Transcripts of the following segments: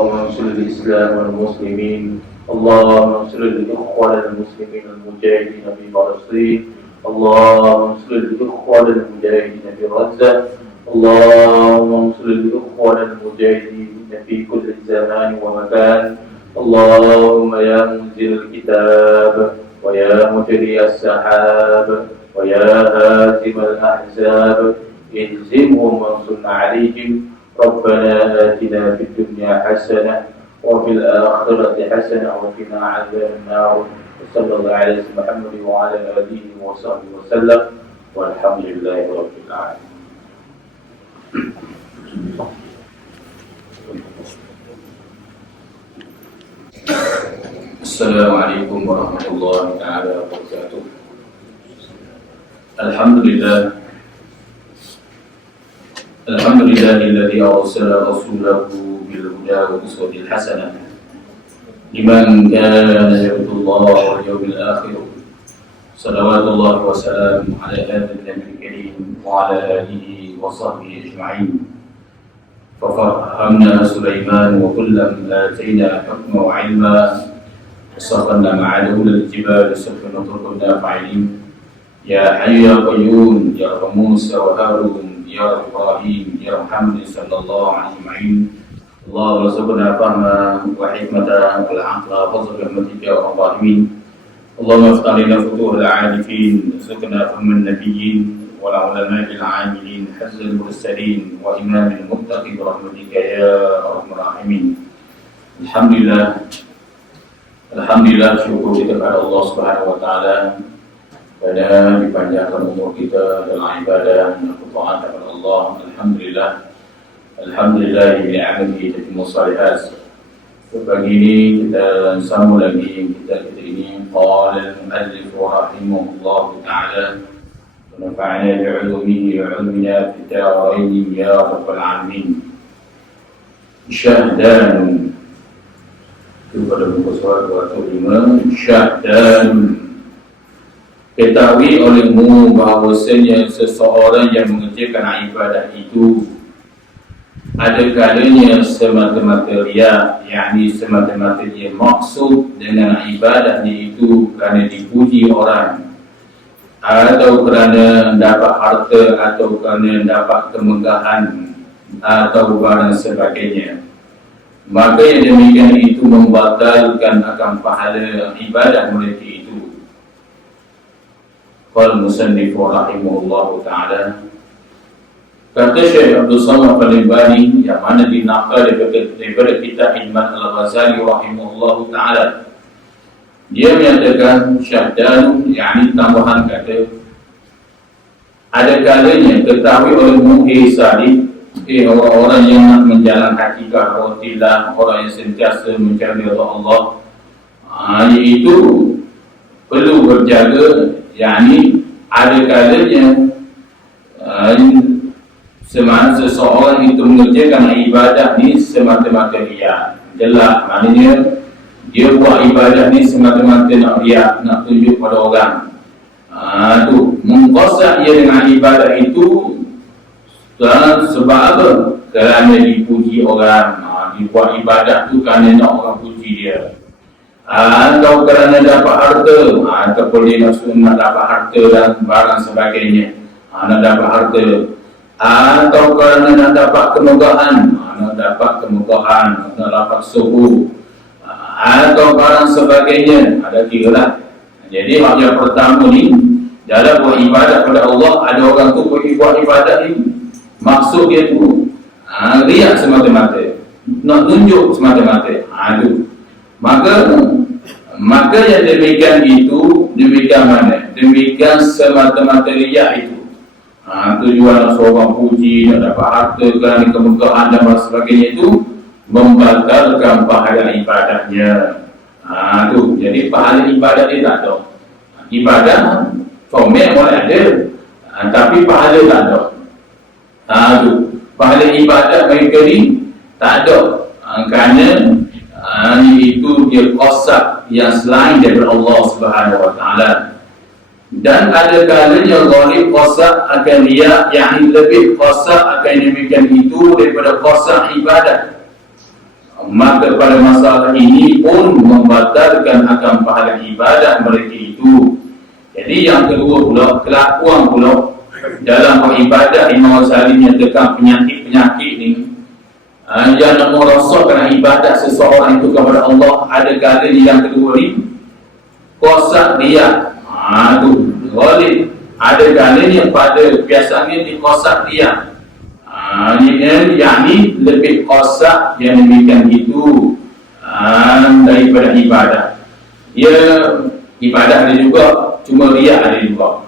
اللهم انصر الإسلام والمسلمين. اللهم انصر الإخوان المسلمين المجاهدين في فلسطين. اللهم انصر الإخوان المجاهدين في غزة. اللهم انصر الإخوان المجاهدين في كل زمان ومكان. اللهم يا منزل الكتاب ويا مجري السحاب ويا هازم الأحزاب اهزمهم وانصرنا عليهم. ربنا آتنا في الدنيا حسنة وفي الآخرة حسنة وقنا عذاب النار. وصلى الله على سيدنا محمد وعلى آله وصحبه وسلم والحمد لله رب العالمين. السلام عليكم ورحمة الله تعالى وبركاته. الحمد لله الذي أرسل رسوله بالهدى والأسوة الحسنة لمن كان يرجو الله واليوم الآخر. صلوات الله وسلامه على هذا النبي الكريم وعلى آله وصحبه أجمعين. ففهمنا سليمان وكلا آتينا حكما وعلما وسخرنا مع دول الجبال سفنا طرقنا فاعلين. يا حي يا قيوم يا رب موسى وهارون يا رب إبراهيم يا محمد صلى الله عليه وسلم. اللهم ارزقنا فهما وحكمة والعقل وفضل برحمتك يا رب العالمين. اللهم افتح لنا فتوح العارفين، ارزقنا فهم النبيين والعلماء العاملين، حفظ المرسلين وإمام المتقين برحمتك يا أرحم الراحمين. Alhamdulillah, syukur kita kepada Allah Subhanahu wa taala pada dipanjangkan umur kita dalam ibadah dan taat kepada Allah. Alhamdulillah bi'amalihi tatimmu shalihat. Pagi ini kita sambung lagi kita ini qala al-muallif rahimahullah taala wa nafa'ana bi'ulumihi wa 'ulumina fid darain ya rabbal alamin. Syahdan itu pada buku surat 205. Syahdan, ketahui olehmu bahawasanya seseorang yang mengerjakan ibadah itu ada kalanya semata-mata riya, yakni semata-mata dia maksud dengan ibadahnya itu kerana dipuji orang, atau kerana dapat harta, atau kerana dapat kemegahan, atau barang sebagainya, maka yang demikian itu membatalkan akan pahala ibadah mereka itu. Qala musannif rahimahullahu ta'ala, kata Syekh Abdul Samad Al-Bani yang mana dinaqal daripada kitab Ilman Al-Ghazali rahimahullahu ta'ala, dia menyatakan syahdan, yakni tambahan kata, ada kalanya ketahui oleh muhyi salih, orang-orang yang nak menjalan hakikat rotilah, orang yang sentiasa mencari Allah, iaitu perlu berjaga, yakni ada kalanya semasa seseorang itu mengerjakan ibadah ni semata-mata riya. Jelas, maknanya dia buat ibadah ni semata-mata nak riya, nak tunjuk pada orang. Tu mengkosak ia dengan ibadah itu sebab apa? Kerana dipuji orang. Dibuat ibadah tu kerana nak orang puji dia, atau kerana dapat harta, ataupun dia nak dapat harta dan barang sebagainya, nak dapat harta, atau kerana nak dapat kemegahan, nak dapat suhu, atau barang sebagainya. Ada tiga lah. Jadi yang pertama ni, dalam buat ibadah kepada Allah, ada orang tu pergi buat ibadah ni maksud dia tu riak semata-mata, nak tunjuk semata-mata. Itu maka yang demikian itu, demikian mana? Demikian semata-mata riak itu. Tujuan nak seorang puji, nak dapat harta, kerana kemegahan dan sebagainya, itu membatalkan pahala ibadahnya. Tu jadi pahala ibadah dia tak ada. Ibadah format boleh ada, tapi pahala tak ada. Pahala ibadah mereka ni tak ada, kerana itu dia kosak yang selain daripada Allah Subhanahu wa ta'ala. Dan ada kalanya ghalib kosak akan dia, yang lebih kosak akan demikian itu daripada kosak ibadah. maka pada masalah ini pun membatalkan akan pahala ibadah mereka itu. Jadi yang kedua pula, kelakuan pula dalam beribadah. Imam Ghazali menyatakan penyakit-penyakit ni yang nak merosakkan ibadah seseorang itu kepada Allah. Ada kali yang kedua ni kosak dia, tu ghalib. Ada kali yang pada biasanya dikosak dia, yakni lebih kosak yang demikian itu daripada ibadah. Ya, ibadah ada juga, cuma riak ada juga.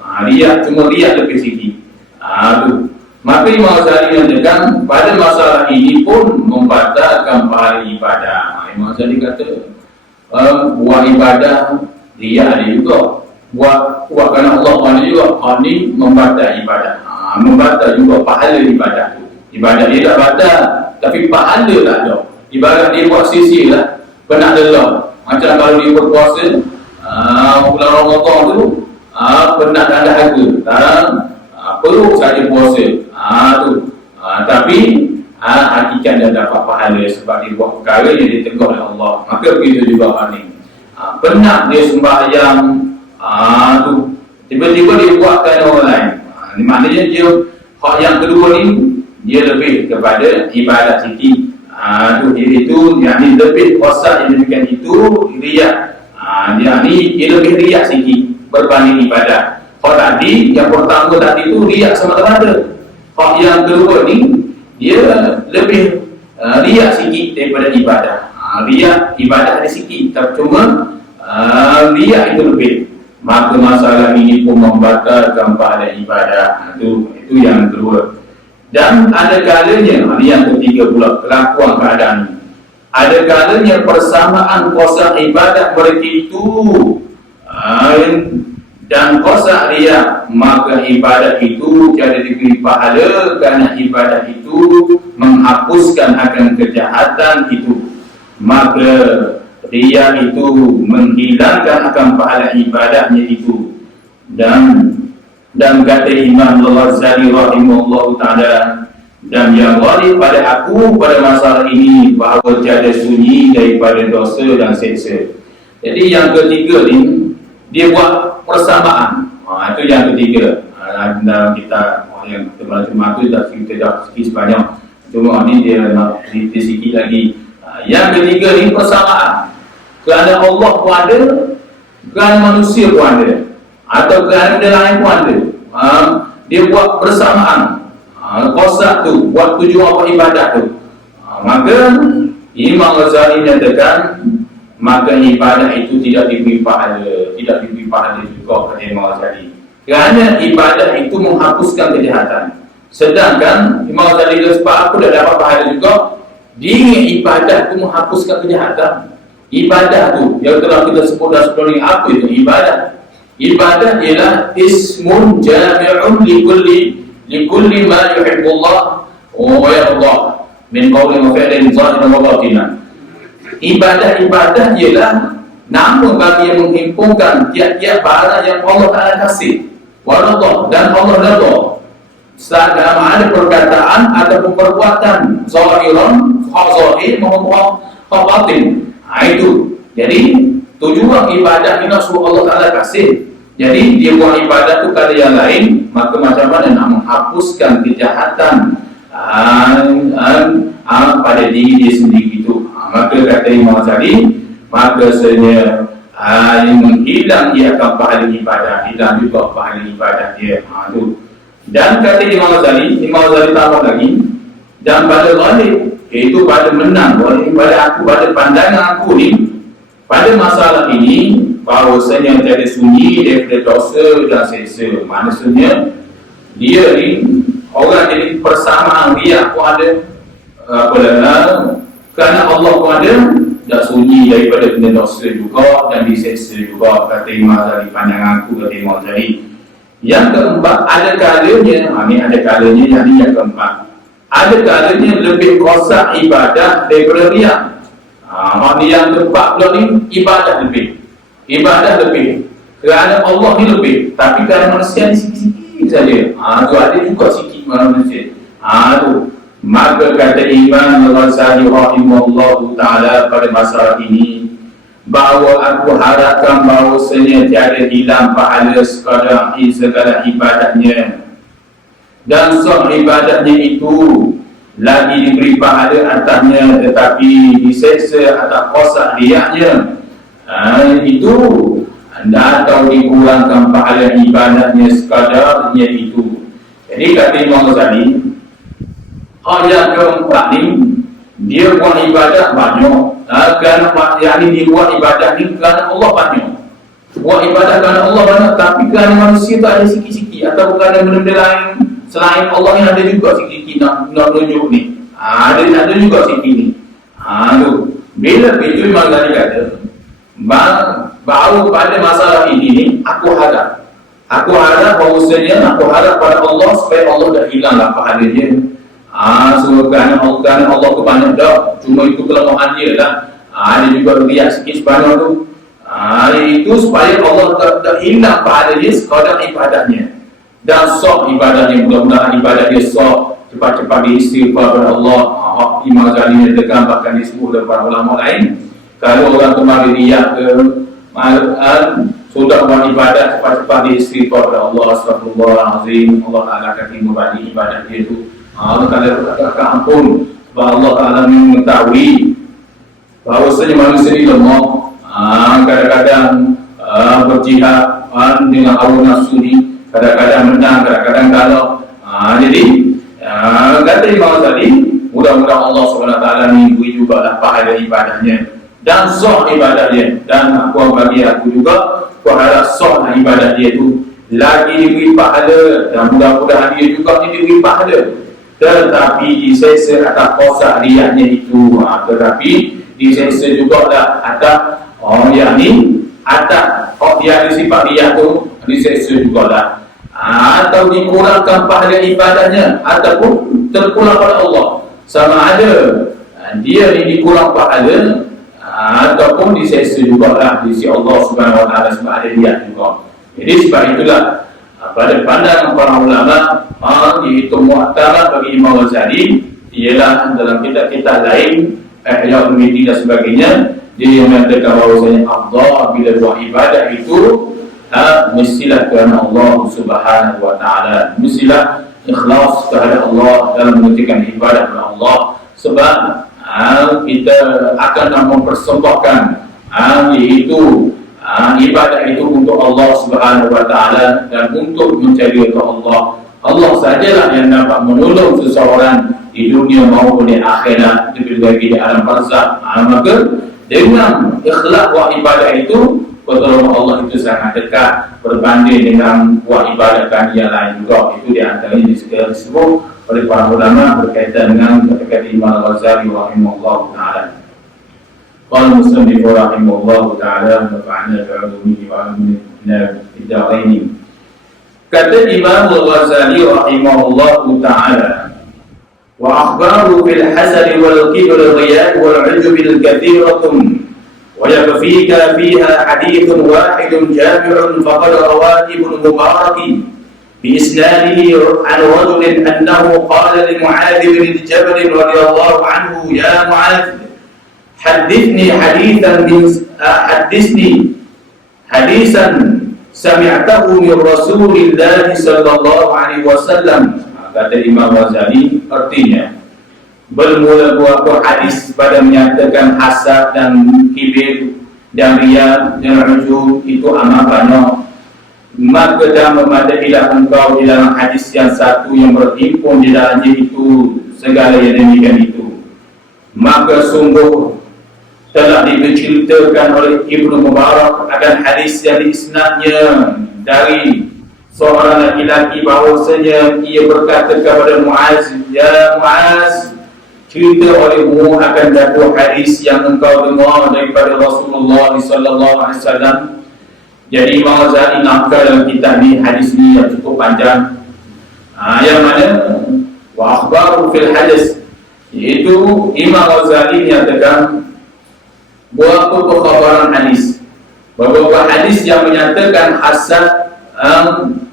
Cuma riak lebih sikit. Tu. Maka Imam Ghazali menyatakan pada masalah ini pun membatalkan pahala ibadah. Imam Ghazali kata buat ibadah riak ada juga, buat kerana Allah ada juga. Ini membatal ibadah. Membatal juga pahala ibadah tu. Ibadah dia tak batal, tapi pahala tak ada. Ibadah dia buat sisi lah, penat lelah. Macam kalau dia berpuasa bulan Ramadan tu, penat dan dahaga, perut saja puasa, tu. Tapi hakikat dia dapat pahala sebab dia buat perkara yang ditegur oleh Allah. Maka begitu juga ni. Penat dia sembahyang, tu. Tiba-tiba dia buatkan orang lain. Maknanya dia hak yang kedua ni dia lebih kepada ibadat sikit. Itu yakni lebih kosak yang demikian itu riak. Dia lebih riak sikit berbanding ibadah. Hak tadi yang pertama tadi tu riak semata-mata. Hak yang kedua ni dia lebih riak sikit daripada ibadah. Riak ibadah ada sikit, tapi cuma riak itu lebih. Maka masalah ini pun membatalkan pahala ibadah. Itu yang kedua. Dan ada kalanya, yang ketiga pula, kelakuan keadaan ini. Ada kalanya persamaan kosak ibadah mereka itu dan kosak riak, maka ibadah itu tiada diberi pahala kerana ibadah itu menghapuskan akan kejahatan itu. Maka riak itu menghilangkan akan pahala ibadahnya itu. Dan kata Imam Al-Ghazali rahimahullah ta'ala, dan yang ghalib pada aku pada masalah ini bahawa tiada sunyi daripada dosa dan seksa. Jadi yang ketiga ni dia buat persamaan. Itu yang ketiga. Dalam kita yang terbaca tu kita dah sikit sepanjang. Cuma ni dia nak cerita sikit lagi. Yang ketiga ni persamaan. Kerana Allah pun ada, kerana manusia pun ada, atau kerana benda lain pun ada. Dia buat bersamaan. Kosak tu buat tujuan apa ibadah tu. Maka Imam Ghazali menyatakan maka ibadah itu tidak diberi pahala. Tidak diberi pahala juga kata Imam Ghazali. Kerana ibadah itu menghapuskan kejahatan. Sedangkan Imam Ghazali sebab aku dah dapat pahala juga, dia ibadah itu menghapuskan kejahatan. Ibadah tu yang telah kita sebut dah sebelum ni, apa itu ibadah? Ibadah ialah ismun jami'un likulli ma yuhibbullah wa yardah min qawlin wa fi'lin zahiran wa batinan. Ibadah ialah nama bagi yang menghimpunkan tiap-tiap barang yang Allah Ta'ala kasih, warada, dan Allah redha. Dalam ada perkataan ataupun perbuatan zahiran, hak zahir maupun hak batin. Itu. Jadi tujuan ibadah ini suruh Allah Ta'ala kasih. Jadi dia buat ibadah tu kali yang lain, maka macam mana nak menghapuskan kejahatan pada diri dia sendiri itu. Maka kata Imam Ghazali, maka sebenarnya menghilang dia akan pahala ibadah, hilang juga pahala ibadah dia. Tu. Dan kata Imam Ghazali tambah lagi, dan pada ghalib, iaitu pada menang, pada aku, pada pandangan aku ni, pada masalah ini, bahawasanya tiada sunyi daripada dosa dan seksa. Maksudnya dia ni orang jadi persamaan dia pun ada kerana Allah pun ada, tak sunyi daripada benda dosa juga dan diseksa juga, kata Imam Ghazali. Pandangan aku, kata Imam Ghazali. Yang keempat, ada kalanya, ini ada kalanya, yang keempat, ada kalanya lebih kosak ibadah daripada riak. Yang keempat pula ni ibadah lebih kerana Allah ni lebih, tapi kerana manusia ni sikit-sikit saja. Tu ada juga sikit manusia. Tu Maka kata Imam Al-Ghazali rahimahullah ta'ala pada masalah ini, bahawa aku harapkan bahawasanya tiada hilang pahala segala ibadahnya, dan sah ibadahnya itu lagi diberi pahala atasnya, tetapi diseksa atas kosak riaknya, itu atau dikurangkan pahala ibadahnya sekadarnya itu. Jadi kata Imam Ghazali, yang keempat ni, dia buat ibadah banyak, kerana dia buat ibadah ni kerana Allah banyak, buat ibadah kerana Allah banyak, tapi kerana manusia tak ada sikit-sikit, atau kerana benda-benda lain selain Allah yang ada juga sikit-sikit nak menunjuk ni, ada juga sikit ni. Bila itu Imam Ghazali kata, bahawa pada masalah ini ni, aku harap bahawasanya aku harap pada Allah supaya Allah dah hilanglah pahala dia. Kerana Allah tu banyak dah, cuma itu kelemahan dia lah. Dia juga riak sikit sebanyak tu. Itu supaya Allah tak hilang pahala dia sekadar ibadahnya, dan sah ibadahnya. Mudah-mudahan ibadah dia sah, cepat-cepat diistighfar kepada Allah. Imam Ghazali nyatakan, bahkan disebut oleh para ulama lain, kalau orang kembali riak ke sudah buat ibadah, cepat-cepat diistighfar kepada Allah. Astagfirullahalazim, Allah Ta'ala akan terima balik ibadah dia tu. Allah Ta'ala akan ampun, sebab Allah Ta'ala mengetahui bahawasanya manusia ni lemah, kadang-kadang berjihad dengan hawa nafsu ni, kadang-kadang menang, kadang-kadang kalah. Jadi kata Imam Ghazali, mudah-mudahan Allah SWT ni beri jugalah pahala ibadahnya dan sah ibadah dia, dan aku bagi aku juga pahala sah ibadah dia tu lagi diberi pahala, dan mudah-mudahan dia juga ni diberi pahala, tetapi diseksa atas kosak riaknya itu. Tetapi diseksa juga lah atas yang ni, atas yang sifat riak tu diseksa juga lah, atau dikurangkan pahala ibadahnya, ataupun terpulang pada Allah. Sama ada dia ni dikurang pahala ataupun diseksa juga lah di sisi Allah Subhanahu Wa Taala, sebab ada riak juga. Jadi sebab itulah pada pandangan para ulama, iaitu mu'tabar bagi Imam Ghazali ialah dalam kitab-kitab lain, Ihya Ulumuddin dan sebagainya, dia mengatakan bahawasanya afdal bila buat ibadah itu mestilah kerana Allah Subhanahu Wa Taala, mestilah ikhlas kepada Allah dalam mengerjakan ibadah kepada Allah, sebab kita akan mempersembahkan iaitu ibadah itu untuk Allah Subhanahu Wa Taala dan untuk mencari Allah. Allah sajalah yang dapat menolong seseorang di dunia maupun di akhirat, lebih lagi di alam barzakh. Maka dengan ikhlas buat ibadah itu, pertolongan Allah itu sangat dekat berbanding dengan buat ibadah yang lain juga. Itu di antaranya disebut oleh para ulama berkaitan dengan kata Imam Al-Ghazali rahimahullah ta'ala. Qala musannif rahimahullah ta'ala, nafa'ana bi'ulumihi wa 'allamna fid darain. Kata Imam Al-Ghazali rahimahullah ta'ala, wa akhbaru fil hasad wal kibr riyad wal 'ujub al kathiratun wa yakfika fiha hadithun wahidun jami'un faqad rawa Ibnu Mubarak بإسناده عن رجل أنه قال لمعاذ بن جبل رضي الله عنه يا معاذ حدثني حديثا سمعته من رسول الله صلى الله عليه وسلم. Kata Imam Ghazali, artinya bermula buah hadis pada menyatakan hasad dan kibir dan riya dan ujub itu amat banyak. Maka dah memadailah engkau di dalam hadis yang satu yang berhimpun di dalamnya itu segala yang demikian itu. Maka sungguh telah diceritakan oleh Ibnu Mubarak akan hadis yang diisnadnya dari seorang laki-laki bahawasanya ia berkata kepada Muaz, ya Muaz, cerita olehmu akan jatuh hadis yang engkau dengar daripada Rasulullah sallallahu alaihi wasallam. Jadi Imam Ghazali nakal dalam kitab ni hadis ni yang cukup panjang, yang mana wa akhbaru fil hadis, iaitu Imam Ghazali menyatakan beberapa perkhabaran hadis, beberapa hadis yang menyatakan hasad,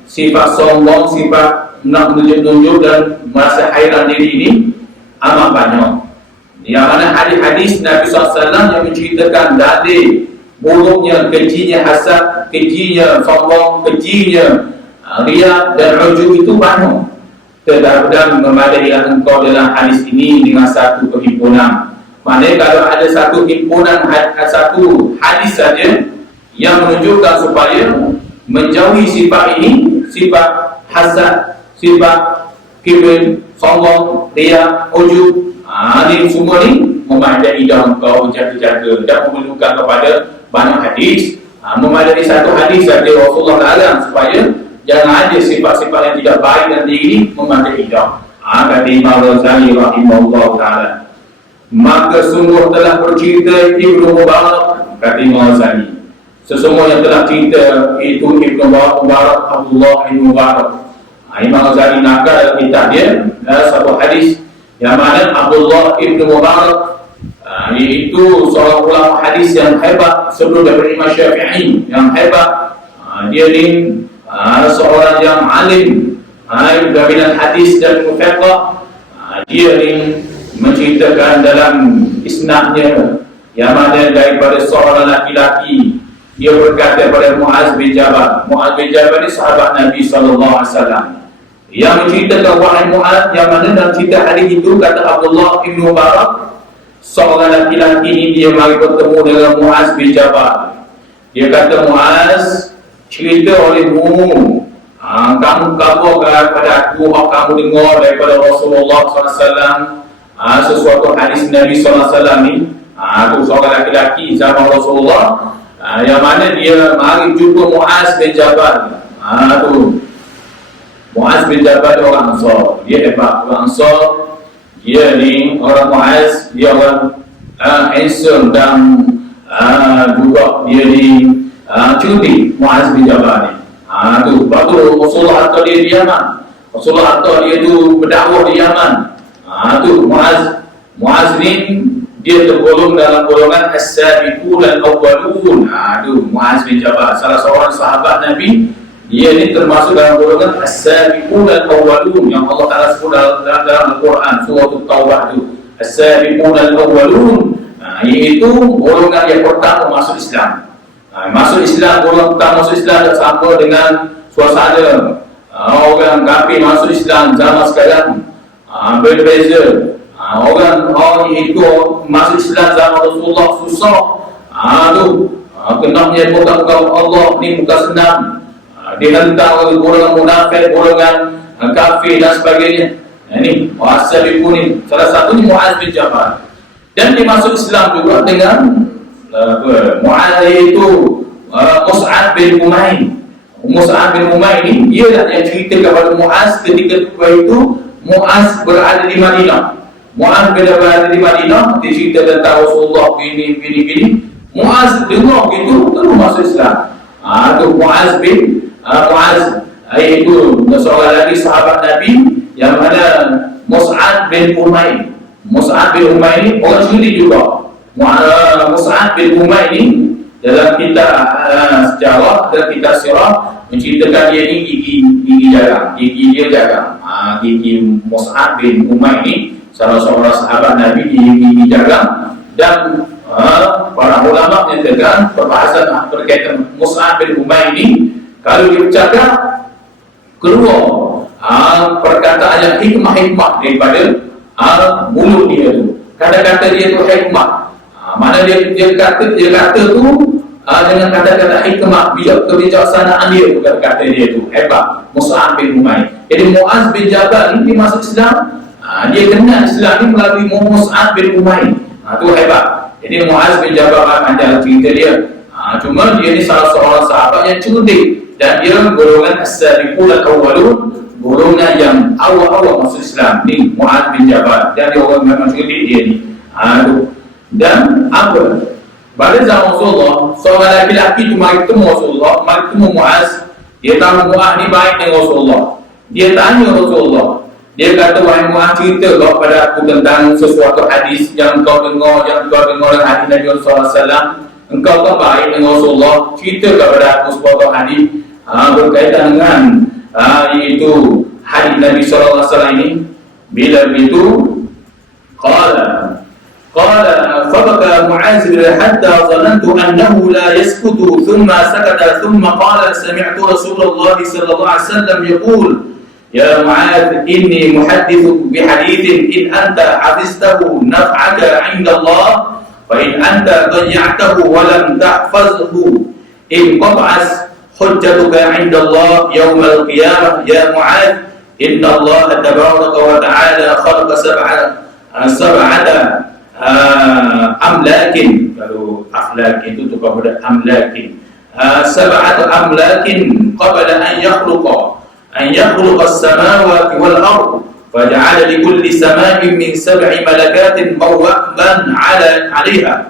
sifat sombong, sifat nak menunjuk-nunjuk dan merasa hairan diri ini, amat banyak. Yang mana hadis-hadis Nabi SAW yang menceritakan dari buruknya, kejinya hasad, kejinya sombong, kejinya riya dan ujub itu banyak. Dan memadailah engkau dalam hadis ini dengan satu perhimpunan. Maknanya kalau ada satu himpunan, satu hadis saja yang menunjukkan supaya menjauhi sifat ini, sifat hasad, sifat kibir, sombong, riya, ujub, ini semua ni memadai dalam kau jaga-jaga dan memerlukan kepada banyak hadis. Memadai satu hadis saja Rasulullah larang supaya jangan ada sifat-sifat yang tidak baik dan diri memadai dalam. Kata Imam Ghazali rahimahullah ta'ala, maka sungguh telah bercerita Ibnu Mubarak, kata Imam Ghazali, sesungguhnya telah cerita itu Ibnu Mubarak, Abdullah Ibnu Mubarak. Imam Ghazali nakal dalam kitab dia satu hadis yang mana Abdullah Ibnu Mubarak iaitu seorang ulama hadis yang hebat sebelum daripada Imam Syafi'i yang hebat. Dia ni seorang yang alim dalam hadis dan fiqh. Dia ni menceritakan dalam isnadnya yang mana daripada seorang laki-laki, dia berkata kepada Muaz bin Jabal. Muaz bin Jabal ni sahabat Nabi SAW yang menceritakan wahai Muaz, yang mana dalam cerita hadis itu kata Abdullah Ibnu Mubarak, seorang laki-laki ini dia mari bertemu dengan Muaz bin Jabal. Dia kata, Muaz, cerita olehmu, kamu kabarkan kepada aku, kamu dengar daripada Rasulullah SAW sesuatu hadis Nabi SAW ni. Itu seorang laki-laki zaman Rasulullah yang mana dia mari jumpa Muaz bin Jabal. Tu Muaz bin Jabal orang Ansar, dia hebat orang Ansar. Dia ni orang Muaz, dia orang handsome dan juga dia ni cudi Muaz bin Jabal ni. Tu sebab tu Rasulullah hantar dia di Yaman. Rasulullah hantar dia tu berdakwah di Yaman. Tu Muaz ni dia tergolong dalam golongan as-sabiqun al-awwalun. Tu Muaz bin Jabal, salah seorang sahabat Nabi. Dia ni termasuk dalam golongan as-sabiqun al-awwalun yang Allah Taala sebut dalam Al-Quran surah At-Taubah tu. As-sabiqun al-awwalun, iaitu golongan yang pertama masuk Islam. Masuk Islam, golongan pertama masuk Islam tak sama dengan suasana orang kafir masuk Islam zaman sekarang. Berbeza. Orang itu masuk Islam zaman Rasulullah susah. Kena menyebutkan Allah ni bukan senang. Dihantar oleh golongan munafik, golongan kafir dan sebagainya. Ini Mu'az-Sabiqun ni, salah satunya Mu'az bin Jabal. Dan dimasuk Islam juga dengan Mu'az itu Mus'ab bin Umair. Mus'ab bin Umair ni dia lah yang cerita kepada Mu'az ketika itu Mu'az berada di Madinah. Mu'az berada di Madinah, dia cerita tentang Rasulullah gini. Mu'az dengar gitu terus masuk Islam. Itu Mu'az iaitu seorang lagi sahabat Nabi yang mana Mus'ab bin Umair. Mus'ab bin Umair ni orang Yahudi juga. Mus'ab bin Umair ni dalam kitab sejarah, dalam kitab sirah menceritakan dia ni gigi jarang. Gigi dia jarang. Gigi Mus'ab bin Umair ni salah seorang sahabat Nabi, gigi jarang. Dan para ulama menyatakan perbahasan berkaitan Mus'ab bin Umair ni, kalau dia bercakap keluar perkataan yang hikmah daripada mulut dia tu. Kata-kata dia tu hikmah. Mana dia kata tu dengan kata-kata hikmah, bijak kebijaksanaan dia tu, kata-kata dia tu hebat. Mus'ab bin Umair. Jadi Mu'az bin Jabal ni masuk Islam, dia kenal Islam ni melalui Mus'ab bin Umair. Tu hebat. Jadi Mu'az bin Jabal akan jalan cerita dia. Cuma dia ni salah seorang sahabat yang cerdik dan dia golongan as-sabiqun al-awwalun, golongan yang awal-awal masuk Islam ni Mu'az bin Jabal. Dan dia orang memang cerdik dia ni. Dan apa? Pada zaman Rasulullah, seorang lelaki tu mari ketemu Rasulullah, mari ketemu Mu'az. Dia tahu Mu'az ni baik dengan Rasulullah. Dia tanya Rasulullah. Dia kata, wahai Mu'az, cerita kau pada aku tentang sesuatu hadis yang kau dengar dalam hadis Nabi SAW. Engkau kan baik dengan Rasulullah, cerita kepada aku sesuatu hadis berkaitan dengan iaitu hadis Nabi SAW ini. Bila begitu قال فبكى معاذ حتى ظننت أنه لا يسكت ثم سكت ثم قال سمعت رسول الله صلى الله عليه وسلم يقول يا معاذ إني محدثك بحديث إن أنت حفظته نفعك عند الله فإن أنت ضيعته ولم تحفظه انقطعت حجتك عند الله يوم القيامة يا معاذ إن الله تبارك وتعالى خلق سبعة amlakin. Kalau aflakin itu tukar pada amlakin. Sab'atu amlakin qabla an yakhluqa as-samawati wal ard faja'ala li kulli sama'in min sab'i malakatin mawwaqan 'alayha.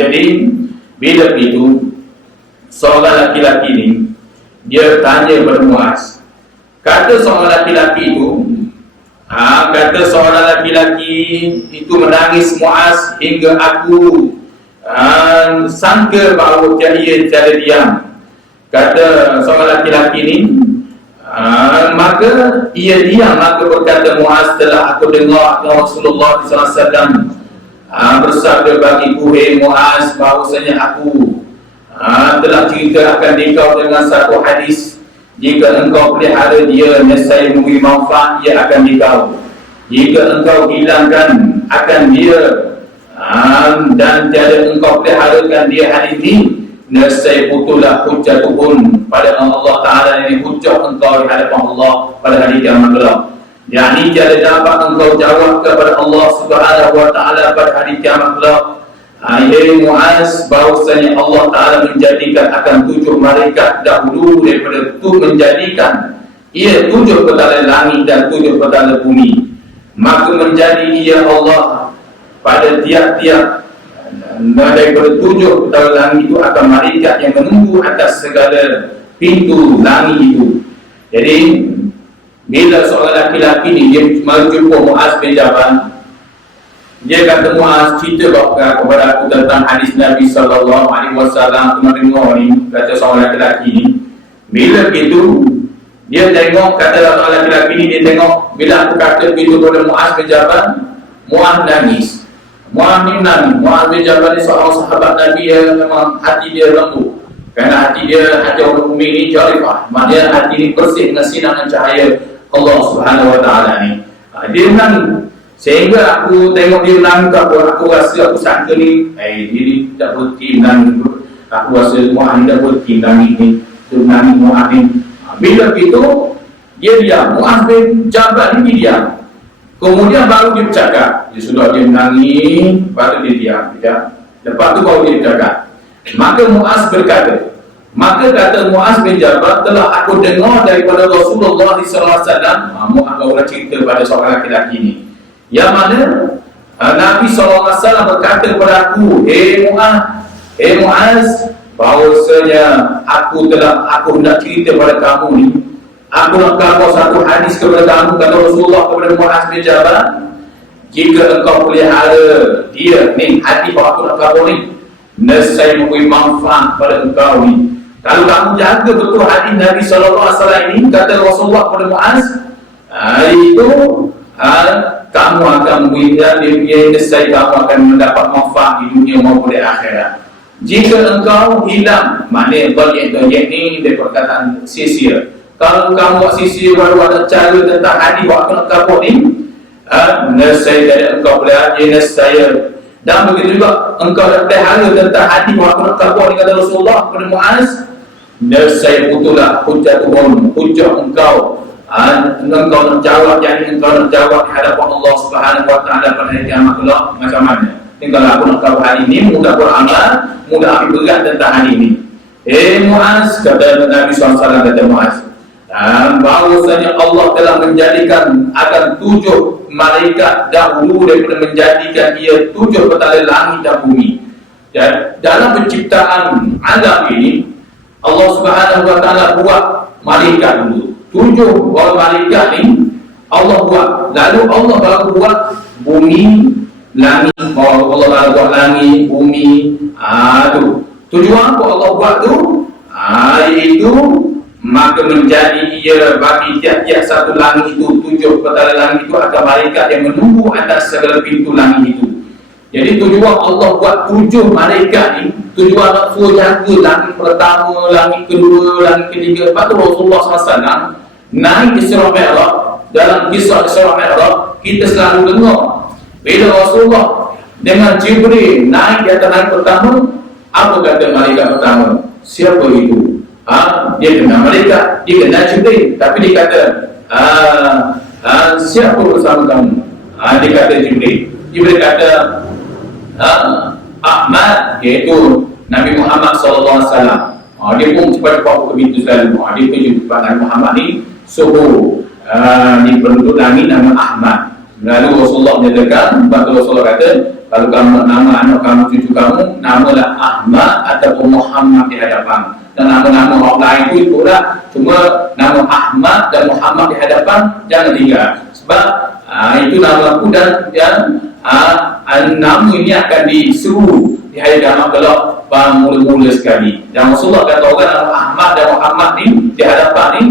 Jadi bila itu seorang laki-laki ini dia tanya kepada Muaz. Kata seorang laki-laki itu kata seorang laki-laki itu menangis Muaz hingga aku sangka bahawa ia tiada diam. Kata seorang laki-laki ini maka ia diam. Maka berkata Muaz, telah aku dengar Rasulullah SAW bersabda bagiku, hei Muaz, bahawasanya aku telah cerita akan engkau dengan satu hadis. Jika engkau pelihara dia, nescaya memberi manfaat ia akan dikau. Jika engkau hilangkan akan dia dan tiada engkau peliharakan dia hadis ini, nescaya putullah hujjatuhun pada Allah Ta'ala, ini hujjah engkau di hadapan Allah pada hari kiamat kelak. Yani tiada dapat engkau jawab kepada Allah Subhanahu Wa Ta'ala pada hari kiamat kelak. Ayat Muaz, bahawasanya Allah Ta'ala menjadikan akan 7 malaikat dahulu daripada itu, menjadikan ia 7 petala langit dan 7 petala bumi. Maka menjadi ia Allah pada tiap-tiap daripada 7 petala langit itu akan malaikat yang menunggu atas segala pintu langit itu. Jadi bila seorang laki-laki ini dia menjumpa Muaz bin Jabal, dia kata Muaz, cerita kepada aku tentang hadis Nabi SAW. Aku mendengar ni, kata seorang lelaki ni. Bila begitu, dia tengok, kata seorang lelaki ni, dia tengok bila aku kata begitu kepada Muaz bin Jabal, Muaz nangis. Muaz ni nangis. Muaz bin Jabal ni seorang sahabat Nabi yang memang hati dia lembut. Kerana hati orang mukmin ni jarifah. Maknanya hati ni bersih dengan sinar dan cahaya Allah Subhanahu Wa Ta'ala ni. Dia nangis. Sehingga aku tengok dia menangis, aku rasa, aku sangka ni dia ni tak berhenti menangis. Aku rasa Muaz ni tak berhenti menangis ni. Dia menangis Muaz ni. Bila begitu, dia diam. Muaz bin Jabal ni diam. Kemudian baru dia bercakap. Dia sudah dia menangis, baru dia diam. Lepas tu baru dia bercakap. Maka Muaz berkata, maka kata Muaz bin Jabal, telah aku dengar daripada Rasulullah SAW. Muaz barulah cerita pada seorang lelaki ni, yang mana Nabi SAW berkata kepada aku, hei Muaz, bahawasanya aku hendak cerita kepada kamu ni, aku nak kau satu hadis kepada kamu. Kata Rasulullah kepada Muaz bin Jabal, jika engkau pelihara dia ni, hadis bahawa aku nak kau ni, nescaya memberi manfaat pada engkau ni. Kalau kamu jaga betul hadis Nabi SAW ini, kata Rasulullah kepada Muaz, itu kamu akan memberikan dia, nescaya kamu akan mendapat manfaat di dunia maupun di akhirat. Jika engkau hilang, maknanya banyak ni dia perkataan sia-sia. Kalau kamu buat sia-sia, baru ada cara tentang hadis buat aku nak kabur ni, nescaya dari engkau pelihara dia, nescaya. Dan begitu juga engkau dah pelihara tentang hadis buat aku nak kabur ni, kata Rasulullah kepada Muaz, nescaya putullah hujjatuhum, hujjah engkau. Engkau nak jawab, yang engkau nak jawab di hadapan Allah Subhanahu Wa Ta'ala pada hari kiamat kelak macam mana. Ini kalau aku nak tahu hari ini, mudah beramal, mudah ambil berat tentang hari ini. Muaz, kata Nabi SAW, kata Muaz, bahawasanya Allah telah menjadikan akan 7 malaikat dahulu daripada menjadikan ia 7 petala langit dan bumi. Dan dalam penciptaan alam ini, Allah Subhanahu Wa Ta'ala buat malaikat dulu. 7 orang malaikat ni Allah buat. Lalu Allah baru buat bumi, langit. Allah baru buat langit, bumi. Tu tujuan apa Allah buat tu? Iaitu maka menjadi ia bagi tiap-tiap satu langit itu 7 petala langit itu akan malaikat yang menunggu atas segala pintu langit itu. Jadi tujuan Allah buat 7 malaikat ni, tujuan nak suruh jaga langit pertama, langit kedua, langit ketiga. Lepas tu Rasulullah SAW naik Isra Mi'raj. Dalam kisah Isra Mi'raj kita selalu dengar bila Rasulullah dengan Jibril naik di atas langit pertama, apa kata malaikat pertama? Siapa itu? Dia kenal malaikat, dia kenal Jibril, tapi dia kata siapa bersama kamu? Dia kata Jibril. Jibril kata Ahmad, iaitu Nabi Muhammad SAW. Dia pun cepat-cepat ke pintu selalu. Dia tunjuk kepada Nabi Muhammad ni suruh di penduduk langit nama Ahmad. Lalu Rasulullah menyatakan, Rasulullah kata, kalau kamu nama anak kamu, cucu kamu, namalah Ahmad ataupun Muhammad di hadapan. Dan nama-nama orang lain itu ikutlah. Cuma nama Ahmad dan Muhammad di hadapan jangan tinggal. Sebab itu nama aku dan nama ini akan disuruh di hari kiamat kalau mula-mula sekali. Dan Rasulullah kata orang nama Ahmad dan Muhammad ni di hadapan ni,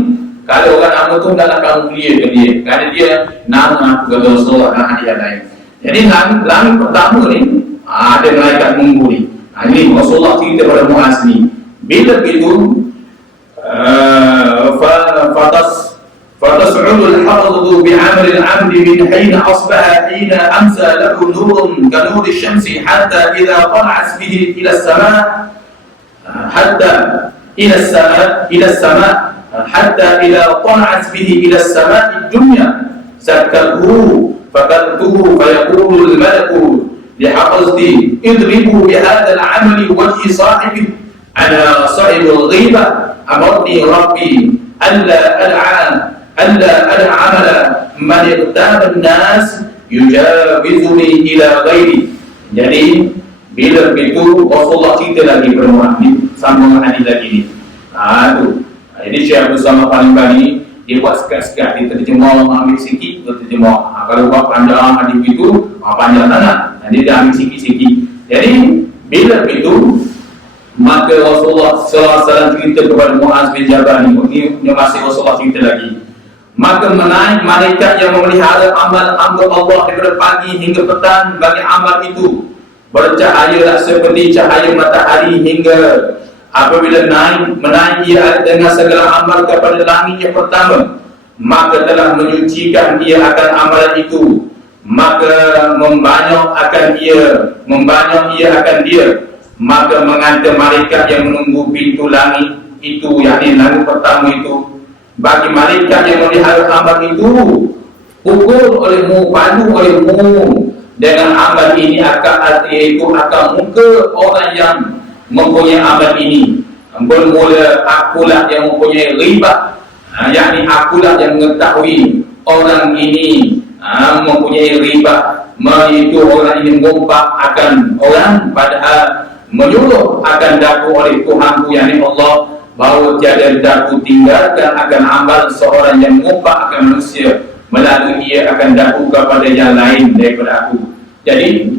kalau orang nama tu hendaklah kamu muliakan dia, kerana dia nama aku, kata Rasulullah dan hadiah lain. Jadi langit pertama ni ada malaikat menunggu ni. Ini Rasulullah cerita pada Muaz ni. Bila begitu فتصعد الحرض بعمل العبد من حين أصبح حين أمسى له نور كنور الشمس حتى إذا طلعت به إلى السماء حتى إذا طلعت به إلى السماء الدنيا سكته فقدته فيقول الملك لحفظتي اضربوا بهذا العمل وجه صاحبه أنا صاحب الغيبة أمرني ربي ألا أدع عمل من اغتاب الناس يجاوزني إلى غيري. Jadi bila begitu Rasulullah cerita lagi permohonan ni, sambung hadis lagi ni. Jadi Syekh Abdul Samad Palembang dia buat sekat-sekat, dia terjemah, ambil sikit, dia terjemah. Kalau buat panjang hadis itu, panjang sangat. Dia dah ambil sikit-sikit. Jadi bila begitu, maka Rasulullah SAW cerita kepada Muaz bin Jabal ni masih Rasulullah cerita lagi. Maka menaik malaikat yang memelihara amal-amal Allah daripada pagi hingga petang bagi amal itu bercahayalah seperti cahaya matahari hingga apabila menaik ia dengan segala amal kepada langit yang pertama, maka telah menyucikan ia akan amalan itu, maka membanyak ia akan dia, maka mengantar malaikat yang menunggu pintu langit itu, yakni langit pertama itu. Bagi malaikat yang melihara amal itu, pukul olehmu, pandu olehmu dengan amal ini iaitu akan muka orang yang mempunyai amal ini. Bermula akulah yang mempunyai ghibah, yakni akulah yang mengetahui orang ini mempunyai ghibah, iaitu orang ini mengumpat akan orang, padahal menyuruh akan daku oleh Tuhanku, yakni Allah, bahawa tiada daku tinggalkan akan amal seorang yang mengumpat akan manusia, melalui ia akan daku kepada yang lain daripada aku. Jadi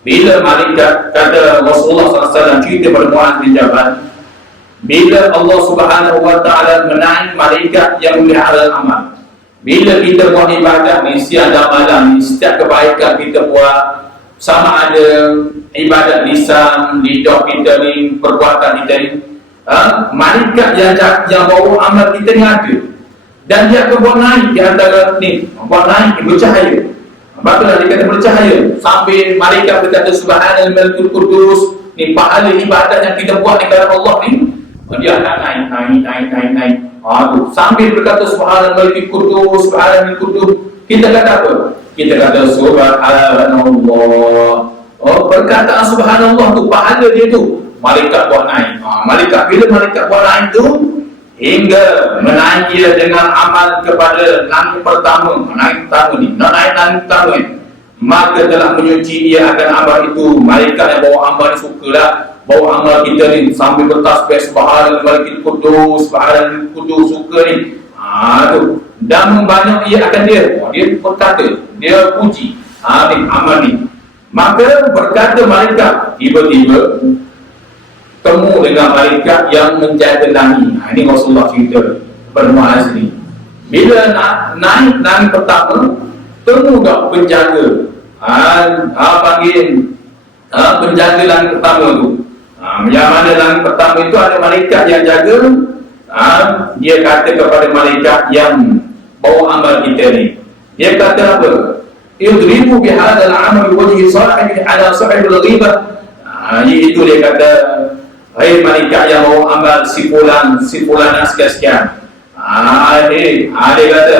bila malaikat, kata Rasulullah SAW cerita pada Muaz bin Jabal, bila Allah Subhanahu Wa Taala menaik malaikat yang memelihara amal, bila kita buat ibadat ni siang dan malam ni, setiap kebaikan kita buat, sama ada ibadat lisan, lidah kita ni, perbuatan kita ni, malaikat yang bawa amal kita ni ada, dan dia akan buat naik di antara ni, buat naik bercahaya. Itulah dia kata bercahaya, sambil malaikat berkata Subhanal Malikul Qudus ni, pahala ibadat yang kita buat di hadapan Allah ni, dia akan naik. Sambil berkata Subhanal Malikul Qudus, Subhanal Malikul Qudus, kita kata apa? Kita kata Subhanallah. Perkataan Subhanallah tu, pahala dia tu malaikat buat naik. Bila malaikat buat naik tu, hingga menaik ia dengan amal kepada langit pertama, naik pertama ni, maka telah menyuci ia akan amal itu. Malaikat yang bawa amal ni sukalah bawa amal kita ni, sambil bertasbih Subhanal Malikul Qudus, Subhanal Qudus, suka ni. Tu. Dan membanyak ia akan dia berkata, dia puji amal ni. Maka berkata malaikat, tiba-tiba temu dengan malaikat yang menjaga langit. Ini Rasulullah cerita kepada Muaz ni. Bila naik langit pertama, temu tak penjaga. Panggil penjaga langit pertama tu. Yang mana langit pertama itu ada malaikat yang jaga. Dia kata kepada malaikat yang bawa amal kita ni, dia kata apa? Idribu bihadzal amal wajhi sahibi ala sahibil ghibah. Iaitu dia kata, hai malaikat yang bawa amal si fulan sekian-sekian. Dia kata,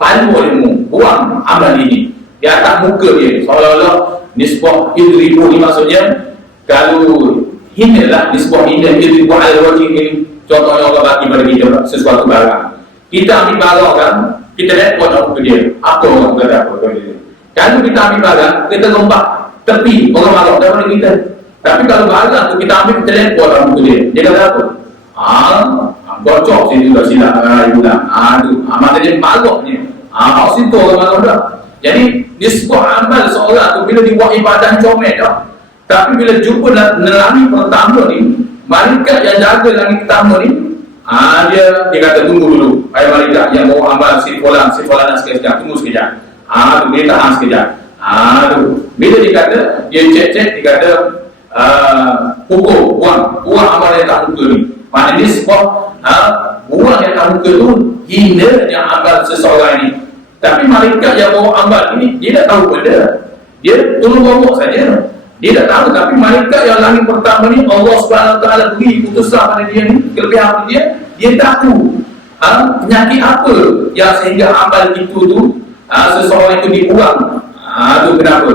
palu ilmu, buang amal ini di atas muka dia. Seolah-olah nisbah idribu ni maksudnya, kalau hinalah nisbah hina idribu ala wajhi ni. Contohnya orang bagi pada kita sesuatu barang, kita ambil barang kan, kita rekod apa dia, apa orang kata apa dia. Kalau kita ambil barang, kita lompat tepi, orang marah daripada kita. Tapi kalau barang tu kita ambil, kita rekod apa dia, dia kata apa? Bocor situ dah silap ibu dah. Mana dia marahnya. Situ orang marah dah. Jadi nisbah amal seorang tu bila dibuat ibadah comel dah. Tapi bila jumpa langit pertama ni, malaikat yang jaga langit pertama ni, dia kata tunggu dulu. Hai malaikat yang bawa amal si fulan dan sekejap, tunggu sekejap. Dia tahan sekejap. Bila dia kata, dia cek, dia kata pukul, buang amal yang tak muka ni. Maknanya sebab buang yang tak muka tu hina yang amal seseorang ni. Tapi malaikat yang bawa amal ni, dia tak tahu benda. Dia tolong bawa saja. Dia tak tahu. Tapi malaikat yang langit pertama ni, Allah SWT beri putusan pada dia ni, kelebihan dia tahu penyakit apa yang sehingga amal itu tu seseorang itu dibuang. Itu kenapa?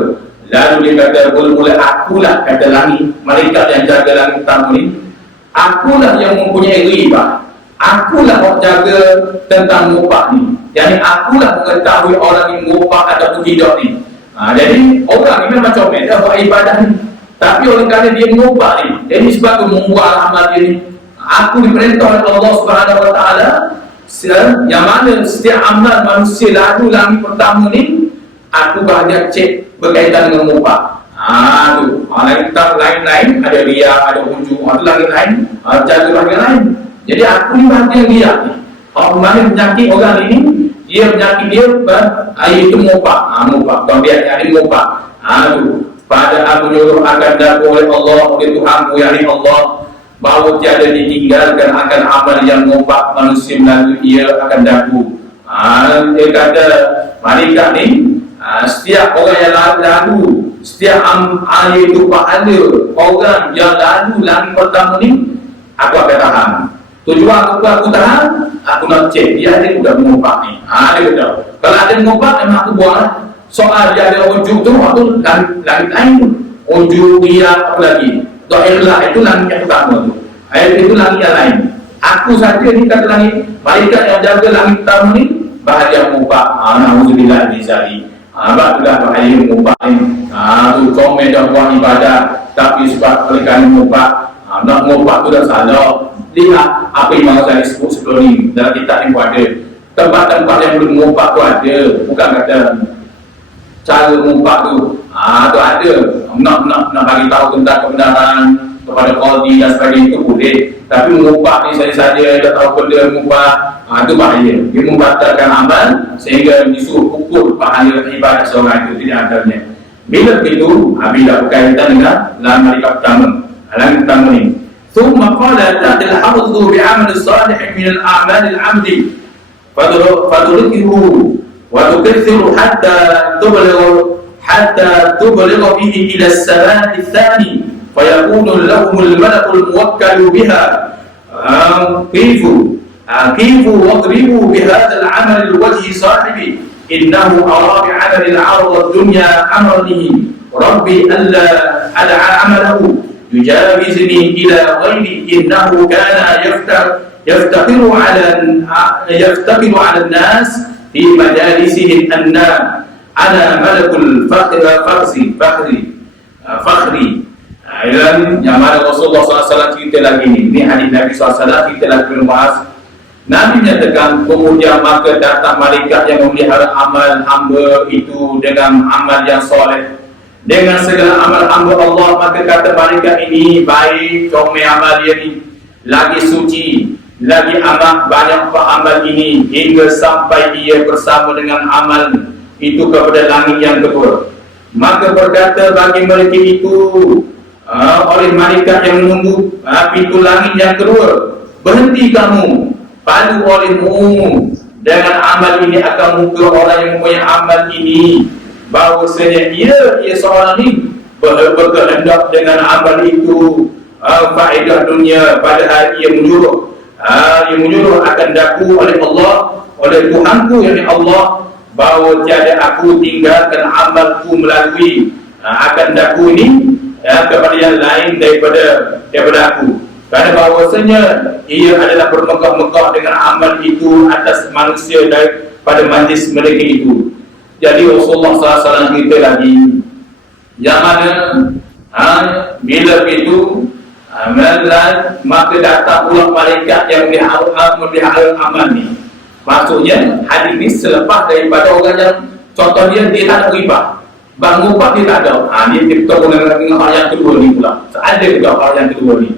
Lalu dia kata, mula-mula akulah, kata langit, malaikat yang jaga langit pertama ni, akulah yang mempunyai ghibah, akulah yang jaga tentang mubah ni. Jadi akulah mengetahui orang yang mubah ataupun tidak ni. Jadi orang ni memang comel dah buat ibadah ni, tapi oleh kerana dia mengubah ni, jadi sebab membuat amal dia ni, aku diperintah oleh Allah Subhanahu Wa Taala, yang mana setiap amal manusia lalu langit pertama ni, aku banyak cek berkaitan dengan mengubah. Tu langit lain ada riak, ada ujung, ada langit lain, jaga langit lain. Jadi aku ni bahagian riak ni. Mana penyakit orang ini, dia penyakit dia itu mengubah. Kalau dia ini mengubah. Padahal menyuruh akan daku oleh Allah, oleh Tuhanku yakni Allah, bahawa tiada ditinggalkan akan amal yang mengubah manusia melalui ia akan daku. Dia kata malaikat ni, setiap orang yang lalu, setiap amal itu pahala orang yang lalu langit pertama ni, aku akan tahan. Tujuan aku tahan, aku nak cek dia ada sudah mengubah ni. Dia kata, kalau ada mengubah memang aku buat. Soal dia ada ujung tu, aku langit lain tu. Ujung dia apa lagi? Do'irlah itu langit yang pertama tu. Itu langit yang lain. Aku saja ni kata langit, malaikat yang jaga langit pertama ni, bahagia mengubah. Na'udzubillah bizali. Itulah bahaya mengubah ni. Tu comel dah buat ibadah, tapi sebab kerana mengubah, nak mengubah tu dah salah. Lihat apa Imam Ghazali sebut sebelum ni, dalam kitab ni pun ada tempat-tempat yang belum mengubah tu ada. Bukan kata cara mengubah tu tu ada. Nak bagi tahu tentang kebenaran kepada qadi dan sebagainya itu boleh. Tapi mengubah ni saja dah tahu benda mengubah, itu bahaya. Dia membatalkan amal sehingga disuruh pukul pahala ibadat seorang itu tidak adanya. Bila begitu, bila berkaitan dengan langit pertama, langit pertama ni. ثم قال تأتي الحفظ بعمل الصالح من الأعمال العمد فتركه وتكثر حتى تبلغ به إلى السماء الثاني فيكون لهم الملك الموكل بها كيف واضربوا بهذا العمل الوجه صاحبي إنه أرى بعمل العرض الدنيا أمرني ربي ألا أدعى عمله يجاوزني إلى غيري إنه كان يفتقر على الناس في مجالسهم أن أنا ملك الفخر. Yang mana Rasulullah SAW cerita lagi ni hadis Nabi SAW cerita lagi Muaz. Nabi menyatakan kemudian maka datang malaikat yang memelihara amal hamba itu dengan amal yang soleh. dengan segala amal hamba Allah, maka kata malaikat ini baik comel amal dia ni, lagi suci, lagi amat banyak amal ini, hingga sampai ia bersama dengan amal itu kepada langit yang kedua. Maka berkata bagi mereka itu oleh malaikat yang menunggu pintu langit yang kedua, berhenti kamu, palu olehmu dengan amal ini akan muka orang yang mempunyai amal ini, bahawasanya ia seorang ini berkehendak dengan amal itu faedah dunia, padahal ia menyuruh akan daku oleh Allah, oleh Tuhanku yakni Allah, bahawa tiada aku tinggalkan amalku melalui akan daku ini kepada yang lain daripada aku, kerana bahawasanya ia adalah bermegah-megah dengan amal itu atas manusia daripada majlis mereka itu. Jadi Rasulullah SAW kita lagi yang mana bila itu maka datang pula malaikat yang melihara amal ni. Maksudnya hadis ni selepas daripada orang yang contoh dia tak ada ribah, bang ubat dia tak ada, dia bertemu dengan hal yang kedua ni pula. Ada juga hal yang kedua ni,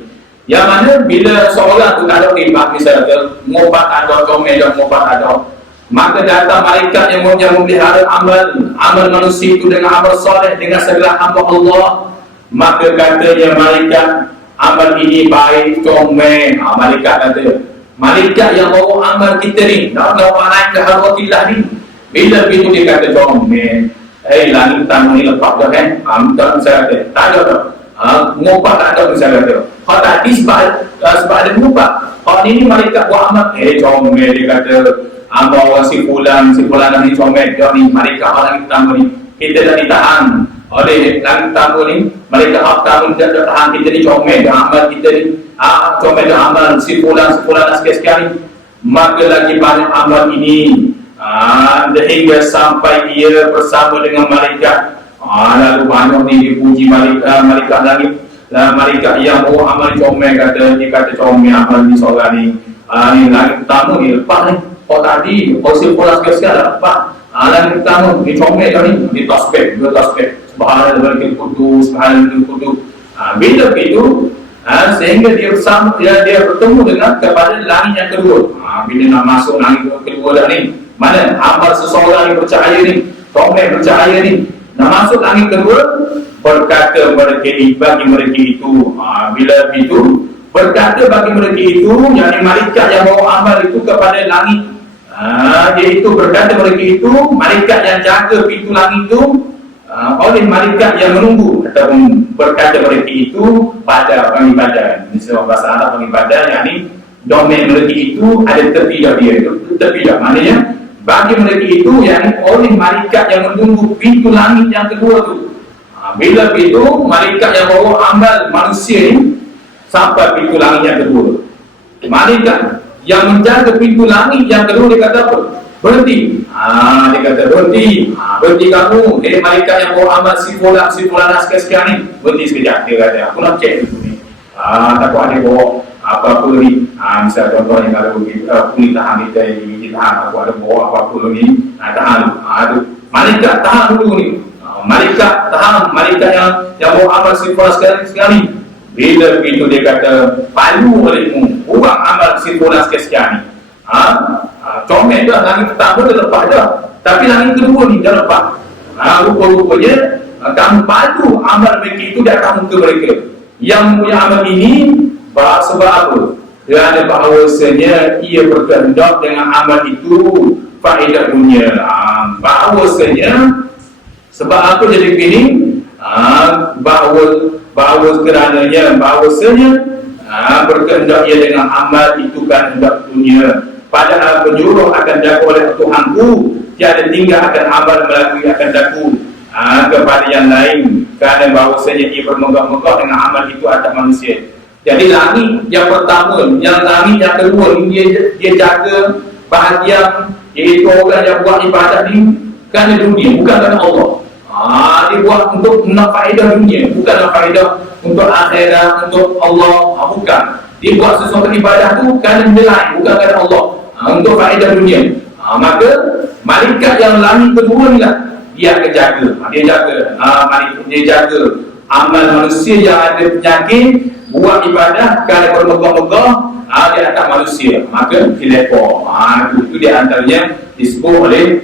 yang mana bila seorang tu tak ada ribah, misalnya ngobat ada, comel dan ngobat ada, maka datang malaikat yang memelihara amal manusia itu dengan amal soleh, dengan segala hamba Allah, maka katanya malaikat amal ini baik comel. Malaikat kata, malaikat yang bawa amal kita ni nak naik ke harwatillah ni, bila begitu dia kata comel, langit tanah ni lepas dah kan, tak bisa kata tak ada dah, ngobat tak ada bisa kata. Kalau tadi sebab ada ngobat, kalau ni malaikat buat amal, comel dia kata, orang si fulan ni comel, dia ni malaikat orang tanah ni, kita dah ditahan oleh langit tanah ni, malaikat tanah ni dah tahan kita ni comel dah amal kita ni, comel dah amal si fulan sekian-sekian ni, maka lagi banyak amal ini hingga sampai ia bersama dengan malaikat. Lalu banyak ni dipuji malaikat langit, malaikat yang amal comel, dia kata comel amal ni seorang ni, ni langit tamu ni lepas ni, tadi si fulan sekian dah lepas, langit tamu ni comel dah ni, di tasbih subhanallah kudus, subhanallah kudus. Bila begitu sehingga dia bersama, dia bertemu dengan kepada langit yang kedua. Bila nak masuk langit kedua dah ni, mana amal seseorang yang percaya ni, comel percaya ni, nak masuk langit kedua, berkata bagi mereka itu, bila begitu berkata bagi mereka itu, yakni malaikat yang bawa amal itu kepada langit, iaitu berkata mereka itu, malaikat yang jaga pintu langit itu, oleh malaikat yang menunggu, ataupun berkata mereka itu pada pengibadah. Misalnya bahasa Arab pengibadah, yakni domain mereka itu ada tepi dah dia, tepi dah, maknanya bagi mereka itu yang oleh malaikat yang menunggu pintu langit yang kedua tu. Bila begitu malaikat yang bawa amal manusia ni sampai pintu langit yang kedua, malaikat yang menjaga pintu langit yang kedua dia kata apa? Berhenti. Dia kata berhenti. Berhenti kamu, malaikat yang bawa amal si fulan sekian ni, berhenti sekejap. Dia kata aku nak cek dulu ni, takut ada bawa apa-apa ni. Misal contohnya kalau kulit tahan kita tahan, aku ada bawa apa-apa ni, tahan dulu. Malaikat tahan dulu ni, malaikat tahan, malaikat yang bawa amal si fulan sekian ni. Bila begitu dia kata palu olehmu, buang amal si fulan sekian ni. Comel dah, langit pertama dah lepas dah, tapi langit kedua ni dah lepas. Rupa-rupanya kamu palu amal mereka itu di atas muka mereka. Yang punya amal ini sebab apa? Kerana bahawasanya ia berkehendak dengan amal itu faedah dunia. Bahawasanya sebab apa jadi begini? Bahawasanya berkehendak ia dengan amal itu kan hendak dunia, padahal penyuruh akan daku oleh Tuhanku, tiada tinggal akan amal melalui akan daku kepada yang lain, kerana bahawasanya ia bermegah-megah dengan amal itu atas manusia. Jadi langit yang pertama, yang langit yang kedua ni dia jaga bahagian, iaitu orang yang buat ibadat ni kerana dunia, bukan kerana Allah. Dia buat untuk nak faedah dunia, bukan nak faedah untuk akhirat, untuk Allah, bukan. Dia buat sesuatu ibadah tu kerana nilai, bukan kerana Allah, untuk faedah dunia. Maka malaikat yang langit kedua ni lah, dia akan jaga. Dia jaga amal manusia yang ada penyakit, buat ibadah kerana bermegah-megah di atas manusia, maka dilepor. Itu di antaranya disebut oleh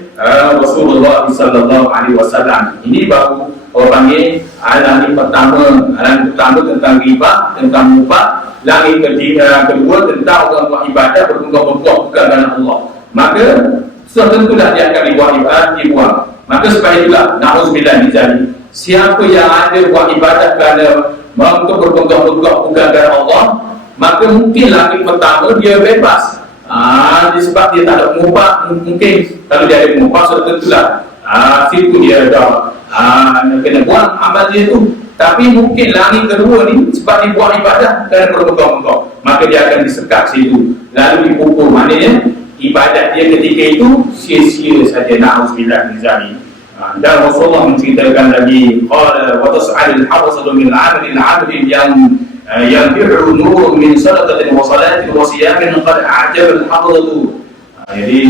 Rasulullah sallallahu alaihi wasallam. Ini baru orang panggil langit pertama tentang riba, tentang mubah. Langit kedua tentang orang buat ibadah bermegah-megah bukan kerana Allah. Maka tentulah dia akan dibuang. Maka sebab itulah na'udzubillah min zalik. Siapa yang ada buat ibadah kerana untuk bermegah-megah bukan kerana Allah, maka mungkin langit pertama dia bebas. Sebab dia tak ada mengubah. Mungkin kalau dia ada mengubah, so tentulah situ dia dah kena buang amal dia tu. Tapi mungkin langit kedua ni sebab dia buat ibadah kerana bermegah-megah, maka dia akan disekat situ, lalu dipukul. Maknanya ibadat dia ketika itu sia-sia saja. Na'udzubillah min zalik. Dan Rasulullah menceritakan lagi, qala wa tas'alul hafazatu min 'amalin yang bi'u nurun min sadaqatin wa salatin wa siyamin qad a'jaba al-hafazatu. Jadi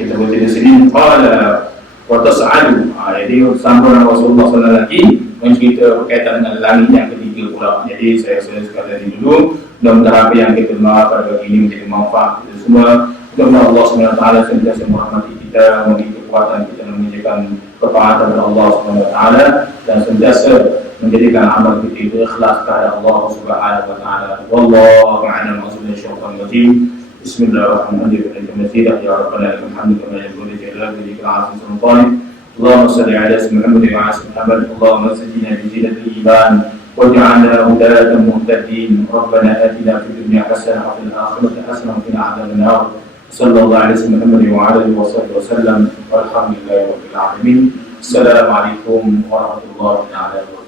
kita baca di sini qala wa tas'alu. Jadi sambung Rasulullah sallallahu alaihi wasallam mencerita berkaitan dengan langit yang ketiga pula. Jadi saya sekali dulu, mudah-mudahan apa yang kita dengar pada pagi ini menjadi manfaat kita semua. Mudah-mudahan Allah SWT sentiasa merahmati kita, memberi kekuatan kita mengerjakan ketaatan kepada Allah SWT, dan sentiasa menjadikan amal kita itu ikhlas kepada Allah SWT. Wallahu a'lam bishawab. Bismillahirrahmanirrahim. Ya Rabbana lakal hamdu kama yanbaghi li jalali wajhika wa 'azimi sultanik. اللهم صل على سيدنا محمد وعلى سيدنا محمد. اللهم زدنا بزينة الإيمان واجعلنا هداة مهتدين. ربنا آتنا في الدنيا حسنة وفي الآخرة حسنة وقنا عذاب النار. صلى الله عليه وسلم محمد وعلى آله وصحبه وسلم والحمد لله رب العالمين. السلام عليكم ورحمة الله تعالى وبركاته.